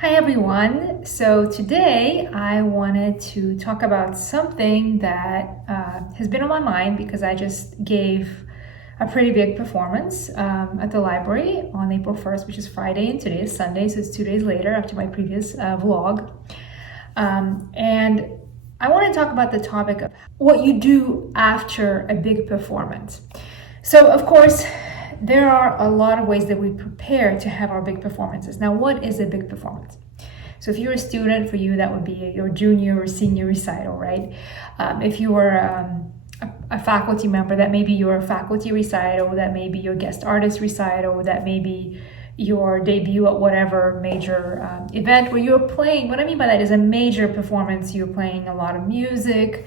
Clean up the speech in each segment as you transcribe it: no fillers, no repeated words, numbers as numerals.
Hi everyone. So today I wanted to talk about something that has been on my mind because I just gave a pretty big performance at the library on April 1st, which is Friday, and today is Sunday, so it's 2 days later after my previous vlog. And I want to talk about the topic of what you do after a big performance. So, of course, there are a lot of ways that we prepare to have our big performances. Now, what is a big performance? So if you're a student, for you, that would be your junior or senior recital, right? If you were a faculty member, that may be your faculty recital, that may be your guest artist recital, that may be your debut at whatever major event where you're playing. What I mean by that is a major performance. You're playing a lot of music.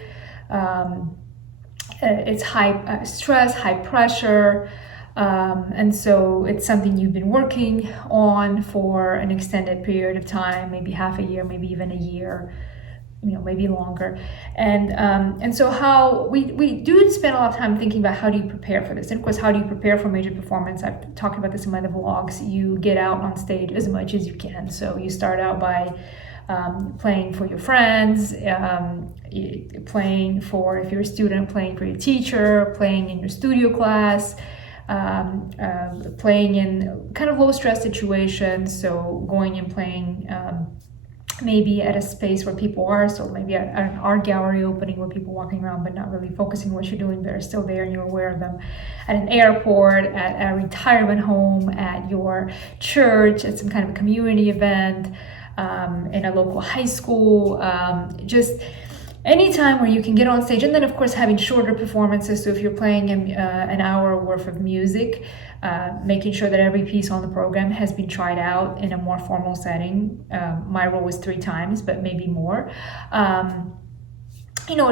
It's high stress, high pressure. And so it's something you've been working on for an extended period of time, maybe half a year, maybe even a year, maybe longer. And so how we do spend a lot of time thinking about how do you prepare for this? And of course, how do you prepare for major performance? I've talked about this in my other vlogs. You get out on stage as much as you can. So you start out by playing for your friends, playing for, if you're a student, playing for your teacher, playing in your studio class, playing in kind of low stress situations. So going and playing maybe at a space where people are, so maybe at an art gallery opening where people are walking around but not really focusing on what you're doing, they're still there and you're aware of them, at an airport, at a retirement home, at your church, at some kind of a community event, in a local high school, just anytime where you can get on stage. And then of course having shorter performances. So if you're playing an hour worth of music, making sure that every piece on the program has been tried out in a more formal setting. My role was 3 times, but maybe more.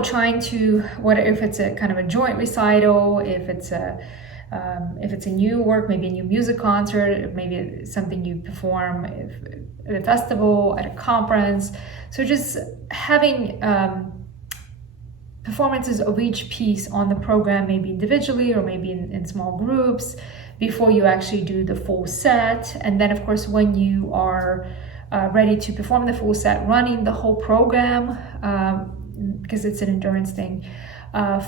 Trying to, if it's a kind of a joint recital, if it's a new work, maybe a new music concert, maybe it's something you perform at a festival, at a conference. So just having performances of each piece on the program, maybe individually or maybe in small groups, before you actually do the full set. And then of course when you are ready to perform the full set, running the whole program, because it's an endurance thing,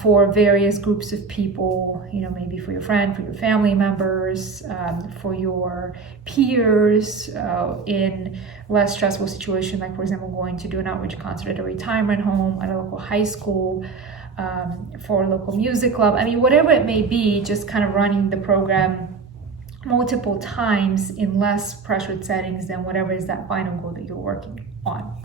for various groups of people, maybe for your friend, for your family members, for your peers, in less stressful situation, like for example going to do an outreach concert at a retirement home, at a local high school, for a local music club. I mean, whatever it may be, just kind of running the program multiple times in less pressured settings than whatever is that final goal that you're working on.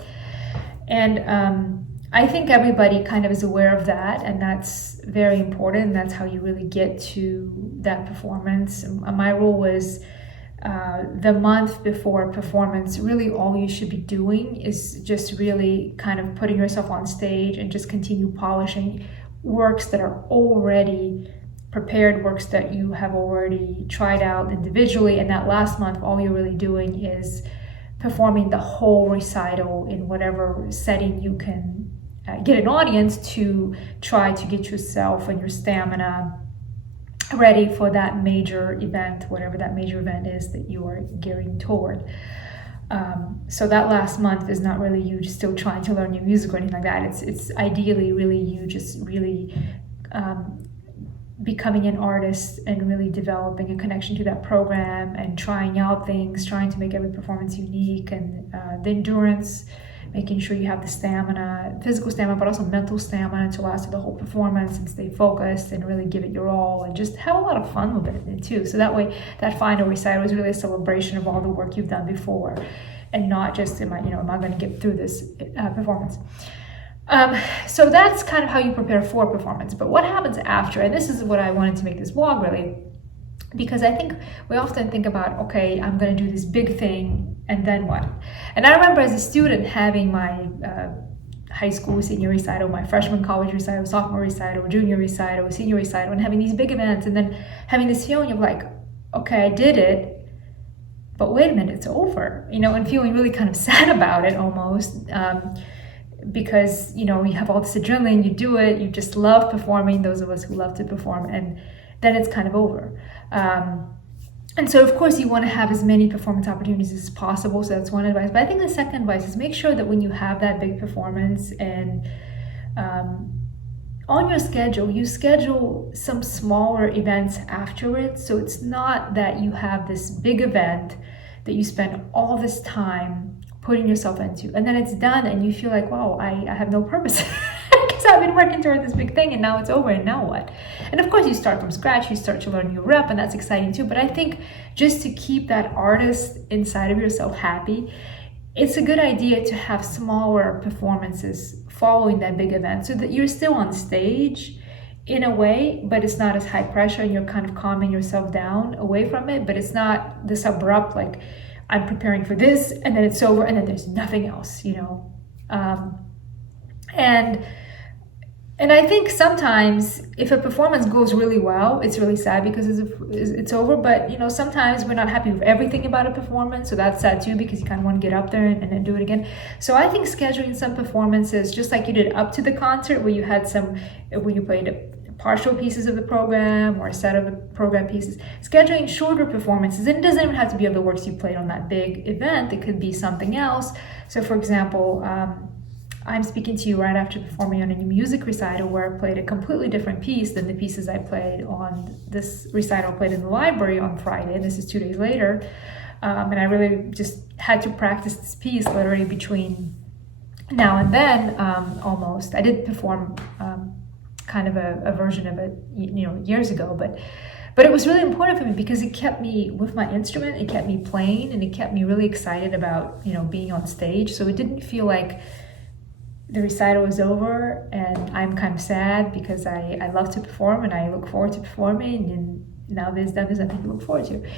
And I think everybody kind of is aware of that, and that's very important. That's how you really get to that performance. My rule was the month before performance, really all you should be doing is just really kind of putting yourself on stage and just continue polishing works that are already prepared, works that you have already tried out individually. And that last month, all you're really doing is performing the whole recital in whatever setting you can get an audience, to try to get yourself and your stamina ready for that major event, whatever that major event is that you are gearing toward. So that last month is not really you just still trying to learn new music or anything like that. It's ideally really you just really becoming an artist and really developing a connection to that program and trying out things, trying to make every performance unique, and the endurance, making sure you have the stamina, physical stamina, but also mental stamina to last through the whole performance and stay focused and really give it your all and just have a lot of fun with it too. So that way, that final recital is really a celebration of all the work you've done before, and not just, am I going to get through this performance? So that's kind of how you prepare for performance. But what happens after? And this is what I wanted to make this vlog really, because I think we often think about, okay, I'm going to do this big thing, and then what? And I remember as a student having my high school senior recital, my freshman college recital, sophomore recital, junior recital, senior recital, and having these big events, and then having this feeling of like, okay, I did it, but wait a minute, it's over, and feeling really kind of sad about it almost. Because you have all this adrenaline, you do it, you just love performing, those of us who love to perform, and then it's kind of over. And so, of course, you want to have as many performance opportunities as possible. So that's one advice. But I think the second advice is make sure that when you have that big performance and on your schedule, you schedule some smaller events after it. So it's not that you have this big event that you spend all this time putting yourself into, and then it's done and you feel like, wow, I have no purpose. Because I've been working toward this big thing and now it's over, and now what? And of course you start from scratch, you start to learn your rep, and that's exciting too. But I think just to keep that artist inside of yourself happy, it's a good idea to have smaller performances following that big event so that you're still on stage in a way, but it's not as high pressure and you're kind of calming yourself down away from it. But it's not this abrupt, like I'm preparing for this and then it's over and then there's nothing else, you know. And I think sometimes if a performance goes really well, it's really sad because it's over. But, you know, sometimes we're not happy with everything about a performance. So that's sad too, because you kind of want to get up there and then do it again. So I think scheduling some performances, just like you did up to the concert where you had where you played partial pieces of the program or a set of the program pieces, scheduling shorter performances. And it doesn't even have to be of the works you played on that big event. It could be something else. So for example, I'm speaking to you right after performing on a new music recital where I played a completely different piece than the pieces I played on this recital I played in the library on Friday, and this is 2 days later. And I really just had to practice this piece literally between now and then, almost. I did perform kind of a version of it, you know, years ago, but it was really important for me because it kept me with my instrument, it kept me playing, and it kept me really excited about, you know, being on stage. So it didn't feel like the recital is over and I'm kind of sad because I love to perform and I look forward to performing, and now there's nothing to look forward to.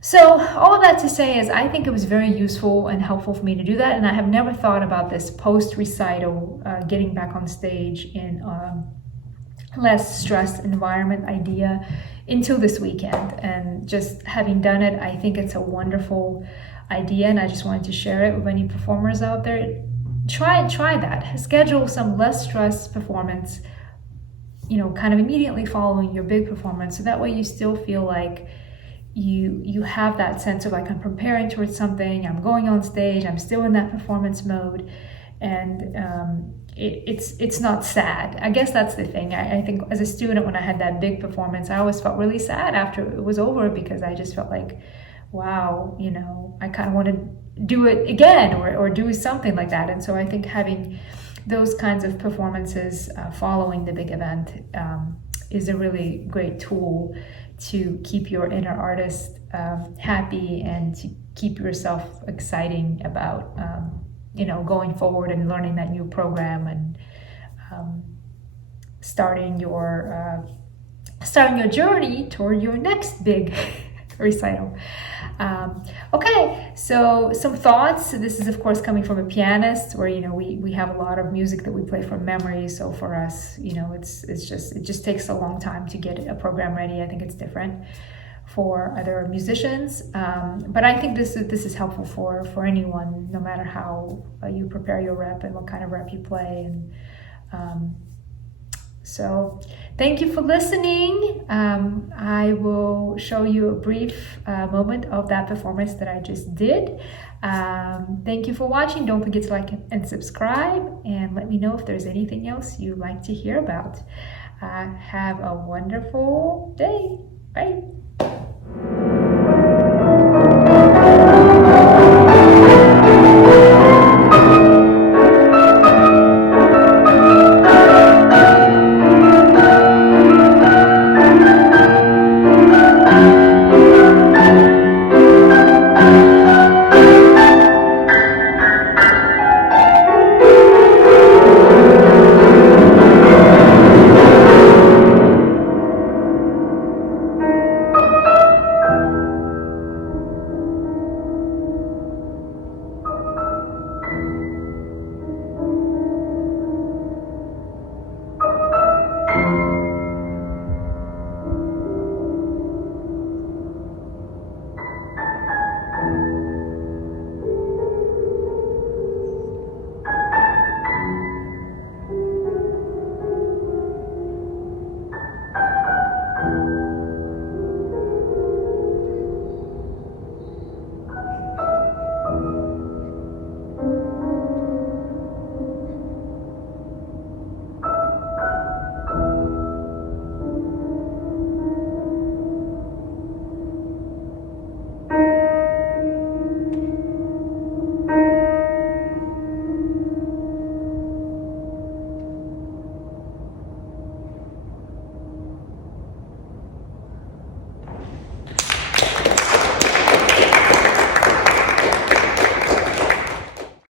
So all of that to say is I think it was very useful and helpful for me to do that, and I have never thought about this post-recital getting back on stage in less stressed environment idea until this weekend. And just having done it, I think it's a wonderful idea, and I just wanted to share it with any performers out there. Try that. Schedule some less stress performance, you know, kind of immediately following your big performance, so that way you still feel like you have that sense of like, I'm preparing towards something, I'm going on stage, I'm still in that performance mode, and it's not sad. I guess that's the thing. I think as a student, when I had that big performance, I always felt really sad after it was over because I just felt like, wow, you know, I kind of want to do it again or do something like that. And so I think having those kinds of performances following the big event is a really great tool to keep your inner artist happy and to keep yourself exciting about you know, going forward and learning that new program and starting your journey toward your next big recital. Okay, so some thoughts. This is of course coming from a pianist, where, you know, we have a lot of music that we play from memory. So for us, you know, it just takes a long time to get a program ready. I think it's different for other musicians, but I think this is helpful for anyone, no matter how you prepare your rep and what kind of rep you play. And so thank you for listening. I will show you a brief moment of that performance that I just did. Thank you for watching. Don't forget to like and subscribe, and let me know if there's anything else you'd like to hear about. Have a wonderful day. Bye.